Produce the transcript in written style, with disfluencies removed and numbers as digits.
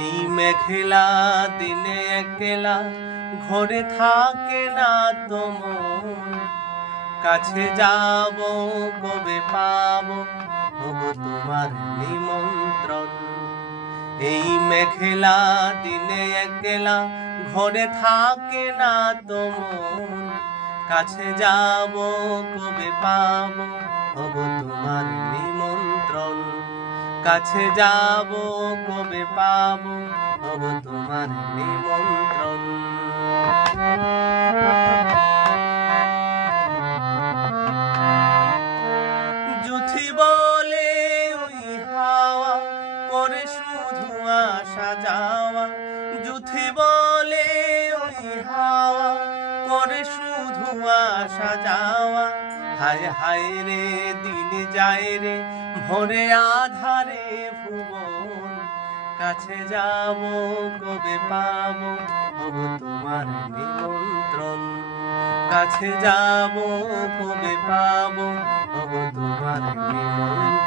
এই মেঘলা দিনে একলা ঘরে থাকে না তো মন, কাছে যাব কবে পাবো হবো তোমার নিমন্ত্রণ। এই মেঘলা দিনে একলা ঘরে থাকে না তো মন, কাছে যাব কবে পাবো হবো তোমার নিমন্ত্রণ। কাছে যাব কবে পাবো হবো তোমার নিমন্ত্রণ। জুথি বলে ওই হাওয়া করে শুধু আসা যাওয়া, জুথি বলে ওই হাওয়া করে শুধু আসা যাওয়া। হায় হায় রে দিন যায় রে ভোরে আধারে ভুবন, কাছে যাব কবে পাবো হবো তোমার নিমন্ত্রণ। কাছে যাব কবে পাবো হবো তোমার নিমন্ত্রণ।